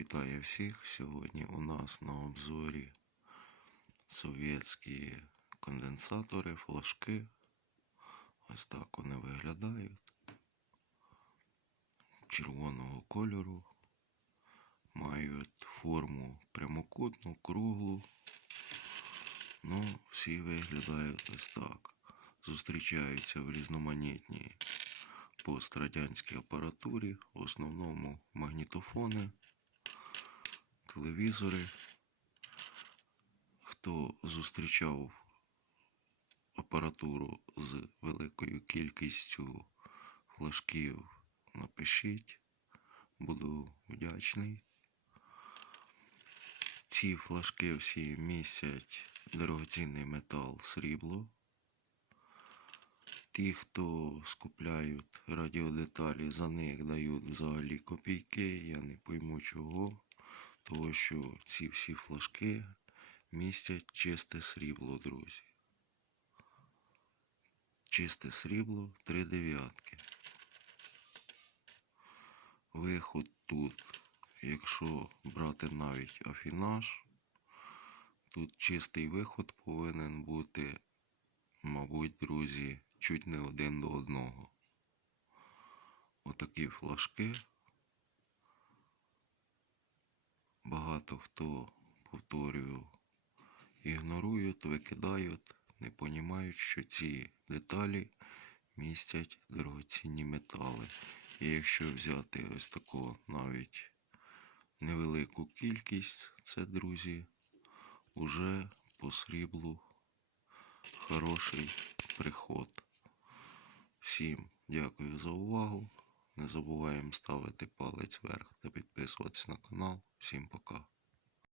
Вітаю всіх! Сьогодні у нас на обзорі совєтські конденсатори, флажки. Ось так вони виглядають. Червоного кольору. Мають форму прямокутну, круглу. Ну, всі виглядають ось так. Зустрічаються в різноманітній пострадянській апаратурі, в основному магнітофони, телевізори. Хто зустрічав апаратуру з великою кількістю флажків, напишіть. Буду вдячний. Ці флажки всі містять дорогоцінний метал срібло. Ті, хто скупляють радіодеталі, за них дають взагалі копійки. Я не пойму чого. Тому що ці всі флажки містять чисте срібло, друзі. Чисте срібло, три дев'ятки. Виход тут, якщо брати навіть афінаж, тут чистий виход повинен бути, мабуть, друзі, чуть не один до одного. Отакі флажки. Багато хто, повторюю, ігнорують, викидають, не понімають, що ці деталі містять дорогоцінні метали. І якщо взяти ось таку навіть невелику кількість, це, друзі, уже по сріблу хороший приход. Всім дякую за увагу. Не забуваємо ставити палець вверх та підписуватись на канал. Всім пока.